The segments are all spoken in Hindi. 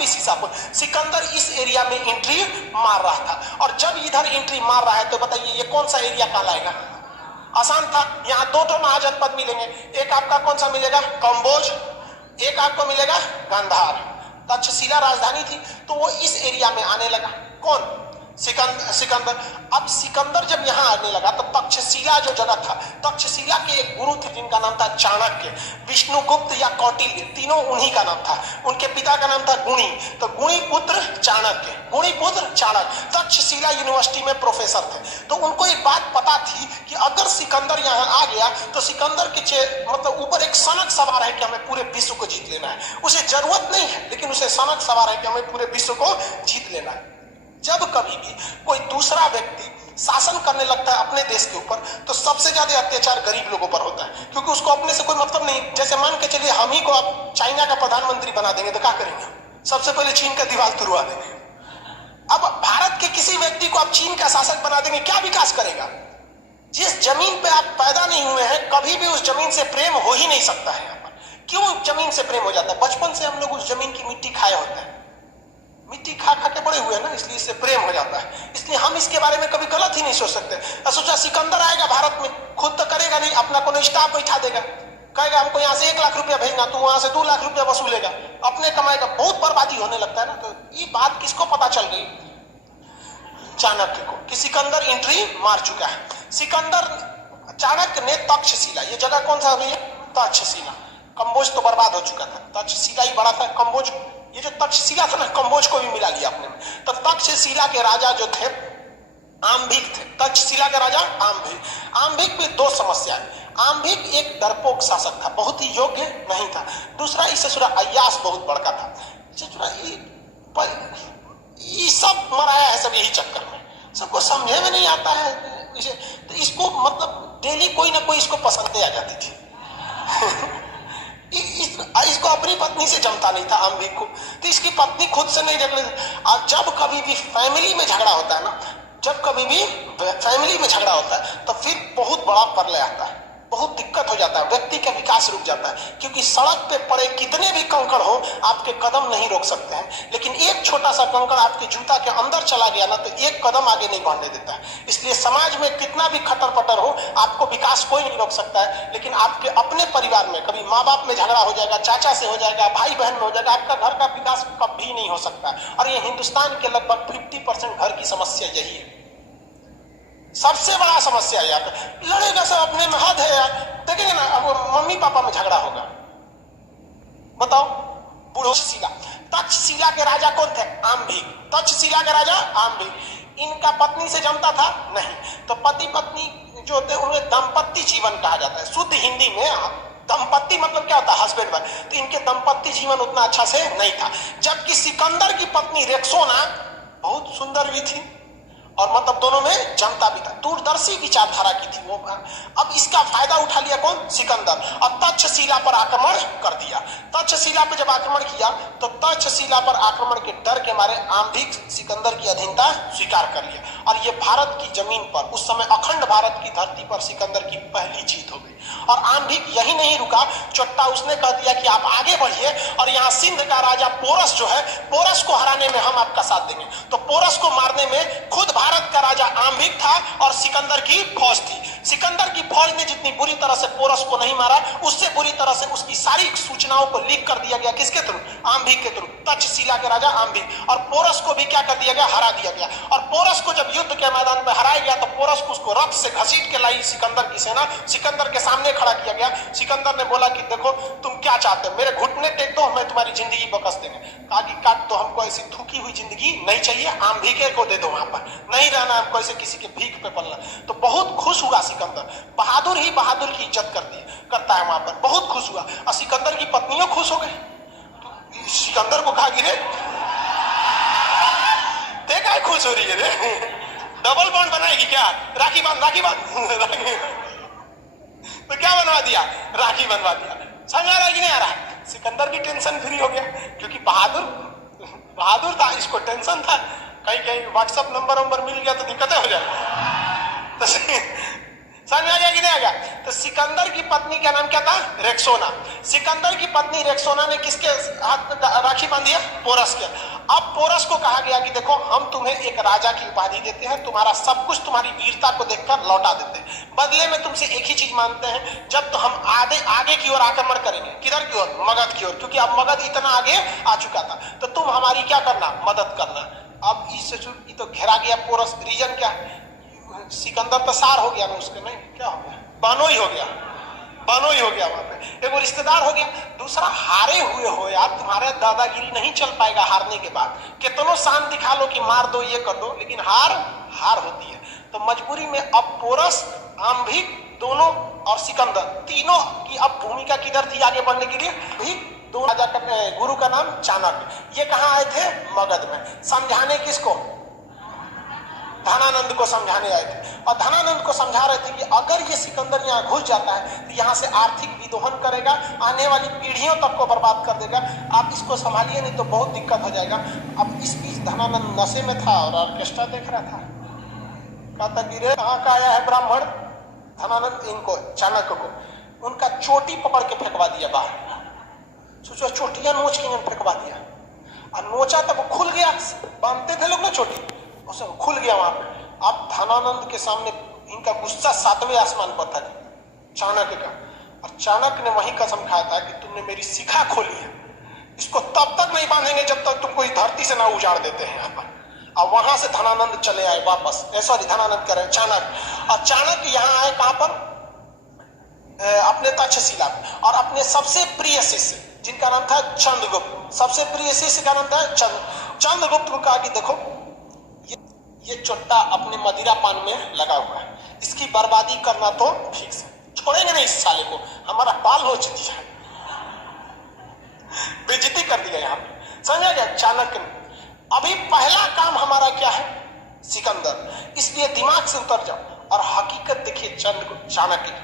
भी सीसापुर। सिकंदर इस एरिया में एंट्री मार रहा था, और जब इधर एंट्री मार रहा है तो बताइए ये कौन सा एरिया कहलाएगा? आसान था, यहाँ दो तो महाजनपद मिलेंगे, एक आपका कौन सा मिलेगा? कंबोज, एक आपको मिलेगा गांधार। तक्षशिला राजधानी थी, तो वो इस एरिया में आने लगा। कौन? सिकंदर। अब सिकंदर जब यहाँ आने लगा तो तक्षशिला जो जगह था, तक्षशिला के एक गुरु थे जिनका नाम था चाणक्य, विष्णुगुप्त या कौटिल्य, तीनों उन्हीं का नाम था। उनके पिता का नाम था गुणी, तो गुणी पुत्र चाणक्य, गुणी पुत्र चाणक्य तक्षशिला यूनिवर्सिटी में प्रोफेसर थे। तो उनको एक बात पता थी कि अगर सिकंदर यहाँ आ गया तो सिकंदर के मतलब ऊपर एक सनक सवार है कि हमें पूरे विश्व को जीत लेना है। उसे जरूरत नहीं है, लेकिन उसे सनक सवार है कि हमें पूरे विश्व को जीत लेना है। जब कभी भी कोई दूसरा व्यक्ति शासन करने लगता है अपने देश के ऊपर, तो सबसे ज्यादा अत्याचार गरीब लोगों पर होता है, क्योंकि उसको अपने से कोई मतलब नहीं। जैसे मान के चलिए हम ही को आप चाइना का प्रधानमंत्री बना देंगे तो क्या करेंगे? सबसे पहले चीन का दीवार तुड़वा देंगे। अब भारत के किसी व्यक्ति को आप चीन का शासक बना देंगे, क्या विकास करेगा? जिस जमीन पे आप पैदा नहीं हुए हैं, कभी भी उस जमीन से प्रेम हो ही नहीं सकता है। क्यों जमीन से प्रेम हो जाता है? बचपन से हम लोग उस जमीन की मिट्टी खाए होते हैं, मिट्टी खा खा के बड़े हुए ना, इसलिए इससे प्रेम हो जाता है। इसलिए हम इसके बारे में कभी गलत ही नहीं सोच सकते। सोचा सिकंदर आएगा भारत में, खुद तो करेगा नहीं, अपना कोनो स्टाफ बैठा देगा, कहेगा हमको यहाँ से 1 लाख रुपया भेजना, तू वहां से 2 लाख रुपया वसूलेगा, अपने कमाएगा। बहुत बर्बादी होने लगता है ना। तो ये बात किसको पता चल गई? चाणक्य को, कि सिकंदर एंट्री मार चुका है। सिकंदर चाणक्य ने तक्षशिला, ये जगह कौन सा है? तक्षशिला। कंबोज तो बर्बाद हो चुका था, तक्षशिला ही बड़ा था। कंबोज, ये जो तक्षशिला था ना, कंबोज को भी मिला लिया अपने में। तो तक्षशिला के राजा जो थे आम्भिक थे। तक्षशिला के राजा आम्भिक। आम्भिक में 2 समस्याएं। आम्भिक एक डरपोक शासक था, बहुत ही योग्य नहीं था। दूसरा, इससे थोड़ा अय्यास बहुत बड़का था। ये सब मराया है सब यही चक्कर में, सबको समझे में नहीं आता है इसे। तो इसको मतलब डेली कोई ना कोई इसको पसंद आ जाती थी। इसको अपनी पत्नी से जमता नहीं था आम्भिक को, तो इसकी पत्नी खुद से नहीं झगड़े। और जब कभी भी फैमिली में झगड़ा होता है ना, जब कभी भी फैमिली में झगड़ा होता है तो फिर बहुत बड़ा प्रलय आता है, बहुत दिक्कत हो जाता है, व्यक्ति का विकास रुक जाता है। क्योंकि सड़क पे पड़े कितने भी कंकड़ हो, आपके कदम नहीं रोक सकते हैं, लेकिन एक छोटा सा कंकड़ आपके जूता के अंदर चला गया ना, तो 1 कदम आगे नहीं बढ़ने देता है। इसलिए समाज में कितना भी खटर पटर हो, आपको विकास कोई नहीं रोक सकता है। लेकिन आपके अपने परिवार में कभी माँ बाप में झगड़ा हो जाएगा, चाचा से हो जाएगा, भाई बहन में हो जाएगा, आपका घर का विकास कभी नहीं हो सकता। और ये हिंदुस्तान के लगभग 50% घर की समस्या यही है, सबसे बड़ा समस्या है। यहाँ पे लड़ेगा सब अपने में, हद है यार। देखेंगे ना, अब मम्मी पापा में झगड़ा होगा, बताओ। बूढ़ो शिला, तक्षशिला के राजा कौन थे? आम्भिक। तक्षशिला के राजा आम्भिक। इनका पत्नी से जमता था नहीं, तो पति पत्नी जो होते हैं उन्हें दाम्पत्य जीवन कहा जाता है। शुद्ध हिंदी में दंपत्ति मतलब क्या होता है? Husband wife. तो इनके दाम्पत्य जीवन उतना अच्छा से नहीं था। जबकि सिकंदर की पत्नी रेक्सोना बहुत सुंदर भी थी, और मतलब दोनों में जमता भी था, दूरदर्शी विचारधारा की थी वो। अब इसका फायदा उठा लिया कौन? सिकंदर, और तक्षशिला पर आक्रमण कर दिया। तक्षशिला पर जब आक्रमण किया तो तक्षशिला पर आक्रमण के डर के मारे आम्भिक सिकंदर की अधीनता स्वीकार कर लिया, और ये भारत की जमीन पर उस समय अखंड भारत की धरती पर सिकंदर की पहली जीत हो गई। और आम्भिक यही नहीं रुका, चोट्टा उसने कह दिया कि आप आगे बढ़िए, और यहाँ सिंध का राजा पोरस जो है, पोरस को हराने में हम आपका साथ देंगे। तो पोरस को मारने में खुद भारत का राजा आम्भिक था और सिकंदर की फौज थी। सिकंदर की फौज ने जितनी बुरी तरह से पोरस को नहीं मारा, उससे बुरी तरह से उसकी सारी सूचनाओं को लीक कर दिया गया। किसके थ्रू? आम्भिक के थ्रू, तक्षशिला के राजा आम्भिक। और पोरस को भी क्या कर दिया गया? हरा दिया गया। और पोरस को जब युद्ध के मैदान में हराया गया तो पोरस को उसको रथ से घसीट के लाई सिकंदर की सेना, सिकंदर के सामने खड़ा किया गया। सिकंदर ने बोला कि देखो तुम क्या चाहते हो, मेरे घुटने टेक दो, मैं तुम्हारी जिंदगी बकस देंगे। कहा कि काट तो हमको ऐसी थूकी हुई जिंदगी नहीं चाहिए, आम्भिके को दे दो, वहां पर नहीं रहना हमको ऐसे किसी के भीख पे पलना। तो बहुत खुश हुआ सिकंदर, बहादुर ही बहादुर की इज्जत करता है वहां पर, बहुत खुश हुआ। और सिकंदर की पत्नियों खुश हो गई। तो सिकंदर को कहा कि रे देखा है खुश हो रही है रे, डबल बॉन्ड बनाएगी क्या? राखी बांध, राखी बांध। तो क्या बनवा दिया? राखी बनवा दिया। समझ आ रहा है कि नहीं आ रहा? सिकंदर भी टेंशन फ्री हो गया, क्योंकि बहादुर था, इसको टेंशन था कहीं कहीं व्हाट्सएप नंबर मिल गया तो दिक्कतें हो जाए। तो समझ में आ गया कि नहीं आ गया? तो सिकंदर की पत्नी का नाम क्या था? रेक्सोना। सिकंदर की पत्नी रेक्सोना ने किसके हाथ में राखी बांधी है? पोरस के। अब पोरस को कहा गया कि देखो हम तुम्हें एक राजा की उपाधि देते हैं, तुम्हारा सब कुछ तुम्हारी वीरता को देखकर लौटा देते हैं, बदले में तुमसे एक ही चीज मांगते हैं, जब तो हम आगे की ओर आक्रमण करेंगे। किधर की ओर? मगध की ओर, क्योंकि अब मगध इतना आगे आ चुका था, तो तुम हमारी क्या करना? मदद करना। अब इससे तो घेरा गया पोरस। रीजन क्या है? सिकंदर तो सार हो गया ना उसके, नहीं क्या हो गया? बानोई हो गया, बानोई हो गया वहां पे, एक वो रिश्तेदार हो गया। दूसरा, हारे हुए हो यार, तुम्हारे दादागिरी नहीं चल पाएगा हारने के बाद। कितनों शान दिखा लो कि मार दो, ये कर दो, लेकिन हार होती है। तो मजबूरी में अब पोरस, आम्भिक दोनों और सिकंदर तीनों की अब भूमिका किधर थी आगे बढ़ने के लिए? भी दो राजा का गुरु का नाम चाणक्य। ये कहाँ आए थे? मगध में। समझाने किसको? धनानंद को समझाने आए थे। और धनानंद को समझा रहे थे कि अगर ये सिकंदर यहाँ घुस जाता है तो यहाँ से आर्थिक विदोहन करेगा, आने वाली पीढ़ियों तक को बर्बाद कर देगा, आप इसको संभालिए नहीं तो बहुत दिक्कत हो जाएगा। अब इस बीच धनानंद नशे में था और ऑर्केस्ट्रा देख रहा था। कहता कि रे कहाँ का आया है ब्राह्मण? धनानंद इनको चाणक्य को उनका चोटी पकड़ के फेंकवा दिया बाहर। सोचो, चोटियां नोच के फेंकवा दिया, और नोचा तब खुल गया। बांधते थे लोग ना चोटी, उसे खुल गया वहां पे। अब धनानंद के सामने इनका गुस्सा 7वें आसमान पर था चाणक्य का, और चाणक्य ने वही कसम खाया था कि तुमने मेरी शिखा खोली है, इसको तब तक नहीं बांधेंगे जब तक तुम कोई धरती से ना उजाड़ देते हैं यहाँ पर। अब वहां से धनानंद चले आए वापस, सॉरी धनानंद कह रहे हैं चाणक्य। और चाणक्य यहाँ आए कहां पर? अपने तक्षशिला में, और अपने सबसे प्रिय शिष्य जिनका नाम था चंद्रगुप्त, सबसे प्रिय शिष्य का नाम था चंद्रगुप्त को कहा कि देखो ये चोट्टा अपने मदिरा पान में लगा हुआ है, इसकी बर्बादी करना तो ठीक से छोड़ेंगे नहीं, इस साले को हमारा बाल नोच दिया, बेइज्जती कर दिया यहाँ पे। समझा गया? चाणक्य ने अभी पहला काम हमारा क्या है? सिकंदर। इसलिए दिमाग से उतर जाओ और हकीकत देखिए। चाणक्य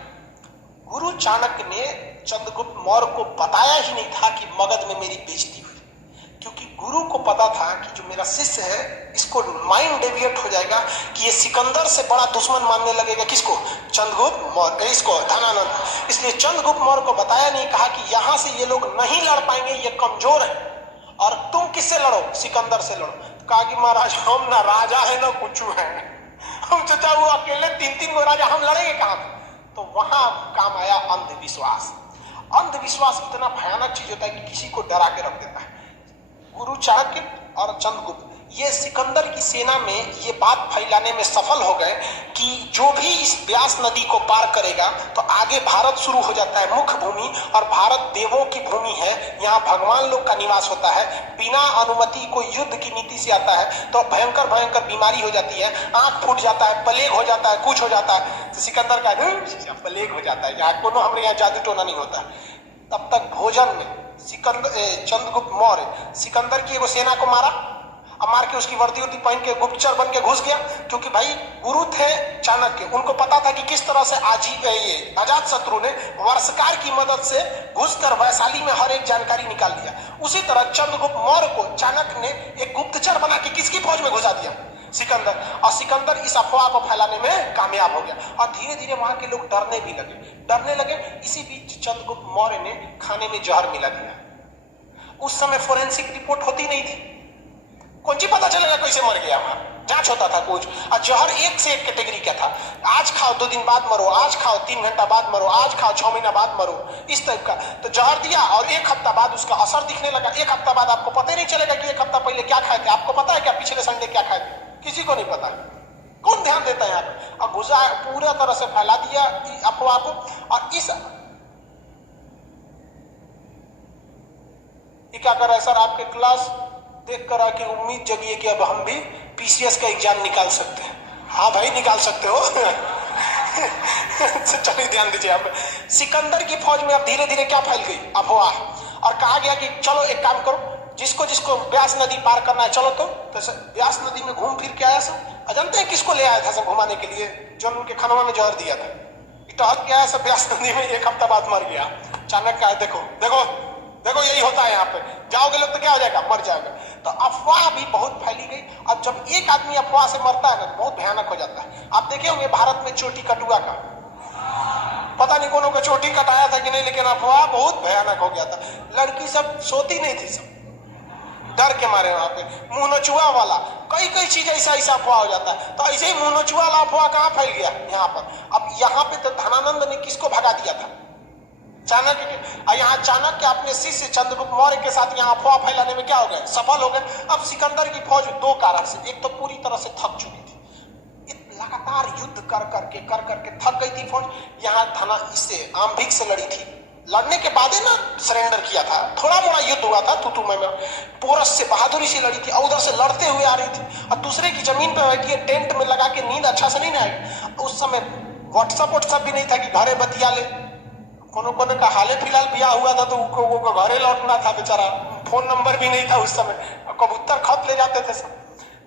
गुरु चाणक्य ने चंद्रगुप्त मौर्य को बताया ही नहीं था कि मगध में मेरी बेइज्जती हुई, क्योंकि गुरु को पता था कि जो मेरा शिष्य है इसको माइंड डेविएट हो जाएगा कि ये सिकंदर से बड़ा दुश्मन मानने लगेगा किसको? चंद्रगुप्त मौर्य, इसको धनानंद। इसलिए चंद्रगुप्त मौर्य को बताया नहीं, कहा कि यहां से ये लोग नहीं लड़ पाएंगे, ये कमजोर है, और तुम किससे लड़ो? सिकंदर से लड़ो। तो कहा कि महाराज हम ना राजा है ना कुछ है, हम चाचा वो अकेले 3-3 गो राजा, हम लड़ेंगे कहां? तो वहां काम आया अंधविश्वास। अंधविश्वास इतना भयानक चीज होता है कि किसी को डरा के रख देता है। गुरु चाणक्य और चंद्रगुप्त ये सिकंदर की सेना में ये बात फैलाने में सफल हो गए कि जो भी इस व्यास नदी को पार करेगा तो आगे भारत शुरू हो जाता है, मुख्य भूमि, और भारत देवों की भूमि है, यहाँ भगवान लोग का निवास होता है। बिना अनुमति कोई युद्ध की नीति से आता है तो भयंकर भयंकर बीमारी हो जाती है, आंख फूट जाता है, प्लेग हो जाता है, कुछ हो जाता है। तो सिकंदर का प्लेग हो जाता है, यहाँ कोनो हमारे यहाँ जादू टोना नहीं होता। तब तक भोजन में चंद्रगुप्त मौर्य सिकंदर की एगो सेना को मारा, अब मार के उसकी वर्दी वर्दी पहन के गुप्तचर बन के घुस गया, क्योंकि भाई गुरु थे चाणक्य, उनको पता था कि किस तरह से ये अजात शत्रु ने वर्षकार की मदद से घुसकर वैशाली में हर एक जानकारी निकाल दिया। उसी तरह चंद्रगुप्त मौर्य को चाणक्य ने एक गुप्तचर बना के किसकी फौज में घुसा दिया? सिकंदर। और सिकंदर इस अफवाह को फैलाने में कामयाब हो गया, और धीरे धीरे वहां के लोग डरने लगे। इसी बीच चंद्रगुप्त मौर्य ने खाने में जहर मिला दिया। उस समय फोरेंसिक रिपोर्ट होती नहीं थी, कौन सी पता चलेगा कैसे मर गया, वहां जांच होता था कुछ। और जहर एक से एक कैटेगरी का था, आज खाओ 2 दिन बाद मरो, आज खाओ 3 घंटा बाद मरो, आज खाओ 6 महीना बाद मरो, इस टाइप का। तो जहर दिया और 1 हफ्ता बाद उसका असर दिखने लगा। 1 हफ्ता बाद आपको पता ही नहीं चलेगा कि 1 हफ्ता पहले क्या खाए थे। आपको पता है क्या पिछले संडे क्या खाए थे? किसी को नहीं पता। कौन ध्यान देता है यहाँ पे? और घुसा पूरा तरह से फैला दिया अफवाह को। और इस क्या कर रहा है सर? आपके क्लास देख कर आके उम्मीद जगी है कि अब हम भी पीसीएस का एग्जाम निकाल सकते हैं। हाँ भाई निकाल सकते हो। चलिए ध्यान दीजिए। आप सिकंदर की फौज में अब धीरे धीरे क्या फैल गई? अफवाह। और कहा गया कि चलो एक काम करो, जिसको जिसको व्यास नदी पार करना है चलो। तो व्यास नदी में घूम फिर के आया सब। जानते हैं किसको ले आया था सब घुमाने के लिए? जो उनके खानवा में जहर दिया था, टहल के आया सब व्यास नदी में, 1 हफ्ता बाद मर गया। चाणक्य का देखो देखो देखो यही होता है यहाँ पे, जाओगे लोग तो क्या हो जाएगा? मर जाएगा। तो अफवाह भी बहुत फैली गई। अब जब एक आदमी अफवाह से मरता है ना तो बहुत भयानक हो जाता है। आप देखे होंगे भारत में चोटी कटुआ का पता नहीं कोनो को चोटी कटाया था कि नहीं, लेकिन अफवाह बहुत भयानक हो गया था। लड़की सब सोती नहीं थी, सब डर के मारे वहां पे। मुंह नचुआ वाला कई कई चीज ऐसा ऐसा अफवाह हो जाता है। तो ऐसे ही मुंह नचुआ वाला अफवाह कहां फैल गया? यहाँ पर। अब यहाँ पे तो धनानंद ने किसको भगा दिया था? चाणक्य के। यहाँ चाणक्य अपने शिष्य चंद्रगुप्त मौर्य के साथ यहाँ अफवाह फैलाने में क्या हो गए? सफल हो गए। अब सिकंदर की फौज दो कारण से, एक तो पूरी तरह से थक चुकी थी, लगातार युद्ध कर करके थक गई थी फौज। यहाँ धना इससे आम्भिक से लड़ी थी, लड़ने के बाद ही ना सरेंडर किया था, थोड़ा मोड़ा युद्ध हुआ था तू में। पोरस से बहादुरी से लड़ी थी और उधर से लड़ते हुए आ रही थी, और दूसरे की जमीन पे बैठी है, टेंट में लगा के नींद अच्छा से नहीं ना आई। उस समय व्हाट्सएप भी नहीं था कि घरे बतिया ले। कोनो का हाले फिलहाल ब्याह हुआ था तो वो घरे लौटना था बेचारा, फोन नंबर भी नहीं था उस समय, कबूतर खत ले जाते थे सब।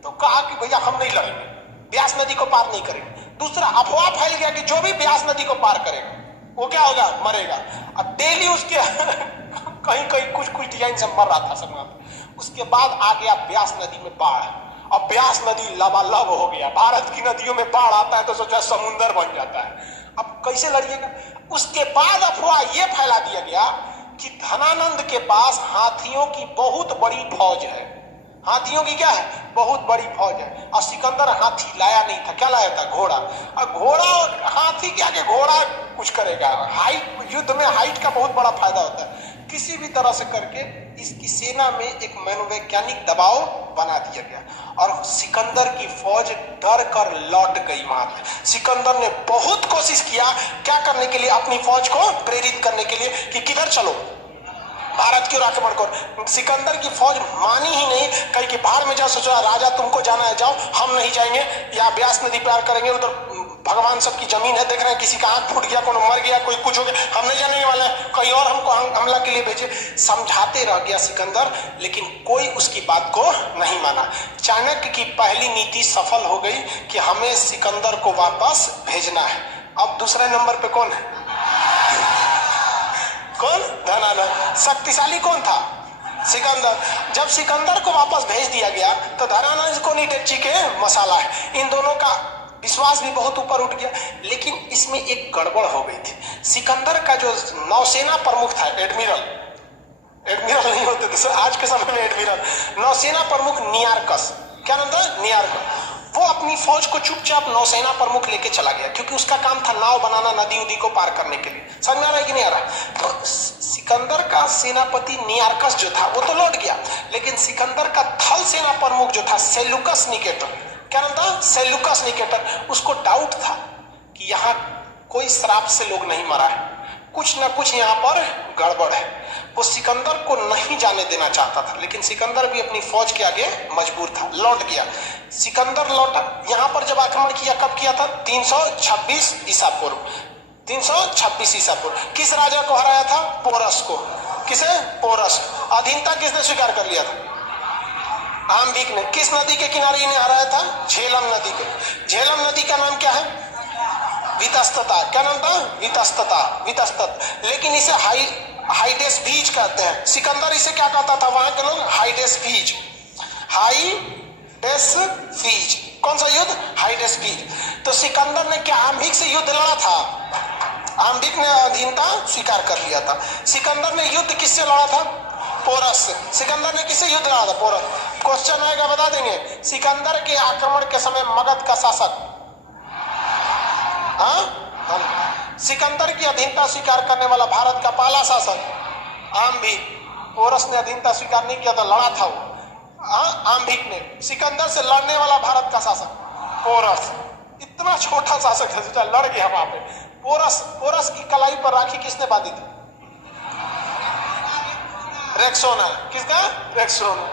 तो कहा कि भैया हम नहीं लड़ेंगे, ब्यास नदी को पार नहीं करेंगे। दूसरा अफवाह फैल गया कि जो भी ब्यास नदी को पार करेगा वो क्या होगा? मरेगा। अब डेली उसके कहीं कहीं कुछ डिजाइन से मर रहा था सब। उसके बाद आ गया ब्यास नदी में बाढ़। अब ब्यास नदी लबालब हो गया। भारत की नदियों में बाढ़ आता है तो सोचा समुंदर बन जाता है। अब कैसे लड़िएगा? उसके बाद अफवाह यह फैला दिया गया कि धनानंद के पास हाथियों की बहुत बड़ी फौज है। हाथियों की क्या है? बहुत बड़ी फौज है। और सिकंदर हाथी लाया नहीं था, क्या लाया था? घोड़ा। और घोड़ा और हाथी के आगे घोड़ा कुछ करेगा? हाइट, युद्ध में हाइट का बहुत बड़ा फायदा होता है। किसी भी तरह से करके इसकी सेना में एक मनोवैज्ञानिक दबाव बना दिया गया और सिकंदर की फौज डर कर लौट गई वहां पे। सिकंदर ने बहुत कोशिश किया क्या करने के लिए? अपनी फौज को प्रेरित करने के लिए कि किधर चलो, भारत की ओर आक्रमण करो। सिकंदर की फौज मानी ही नहीं, कहीं कि बाहर में जाओ। सोचा राजा तुमको जाना है जाओ, हम नहीं जाएंगे, या ब्यास नदी पार करेंगे, उधर भगवान सबकी जमीन है, देख रहे हैं किसी का आंख फूट गया, कोई मर गया, कोई कुछ हो गया, हम नहीं जाने वाले, कहीं और हमको हमला के लिए भेजे। समझाते रह गया सिकंदर, लेकिन कोई उसकी बात को नहीं माना। चाणक्य की पहली नीति सफल हो गई कि हमें सिकंदर को वापस भेजना है। अब दूसरे नंबर पे कौन है? कौन? धनानंद। शक्तिशाली कौन था? सिकंदर। जब सिकंदर को वापस भेज दिया गया तो धनानंद को नीटेची के मसाला है। इन दोनों का विश्वास भी बहुत ऊपर उठ गया, लेकिन इसमें एक गड़बड़ हो गई थी। सिकंदर का जो नौसेना प्रमुख था, एडमिरल नहीं होते थे आज के समय में, एडमिरल, नौसेना प्रमुख नियारकस, क्या नाम था? नियारकस। वो अपनी फौज को चुपचाप नौसेना प्रमुख लेके चला गया, क्योंकि उसका काम था नाव बनाना नदी उदी को पार करने के लिए। समझ में आ रहा है कि नहीं आ रहा? तो सिकंदर का सेनापति नियारकस जो था वो तो लौट गया, लेकिन सिकंदर का थल सेना प्रमुख जो था सेलुकस निकेटर, क्या नाम था? Seleucus Nicator. उसको डाउट था कि यहाँ कोई श्राप से लोग नहीं मरा है, कुछ ना कुछ यहाँ पर गड़बड़ है। वो सिकंदर को नहीं जाने देना चाहता था, लेकिन सिकंदर भी अपनी फौज के आगे मजबूर था, लौट गया। सिकंदर लौटा। यहाँ पर जब आक्रमण किया, कब किया था? 326 ईसा पूर्व। 326 ईसा पूर्व। किस राजा को हराया था? पोरस को। किसे? पोरस। अधीनता किसने स्वीकार कर लिया था? आम्भिक ने। किस नदी के किनारे इन्हें हराया था? झेलम नदी के। झेलम नदी का नाम क्या है? वितस्तता। क्या नाम था? वितस्तत। लेकिन इसे हाइडेस बीज कहते हैं। सिकंदर इसे क्या कहता था वहां के लोग? हाइडेस बीज। कौन सा युद्ध? हाइडेस बीज। तो सिकंदर ने क्या आम्भिक से युद्ध लड़ा था? आम्भिक ने अधीनता स्वीकार कर लिया था। सिकंदर ने युद्ध किससे लड़ा था? पोरस से। सिकंदर ने किससे युद्ध लड़ा था? पोरस। क्वेश्चन आएगा, बता देंगे। सिकंदर के आक्रमण के समय मगध का शासक, सिकंदर की अधीनता स्वीकार करने वाला भारत का पहला शासक आम्भिक। पोरस ने अधीनता स्वीकार नहीं किया था, लड़ा था वो। आम्भिक ने। सिकंदर से लड़ने वाला भारत का शासक पोरस। इतना छोटा शासक है, सोचा लड़ गया वहां पे। पोरस की कलाई पर राखी किसने बांधी थी? रेक्सोना। किसका? रेक्सोना।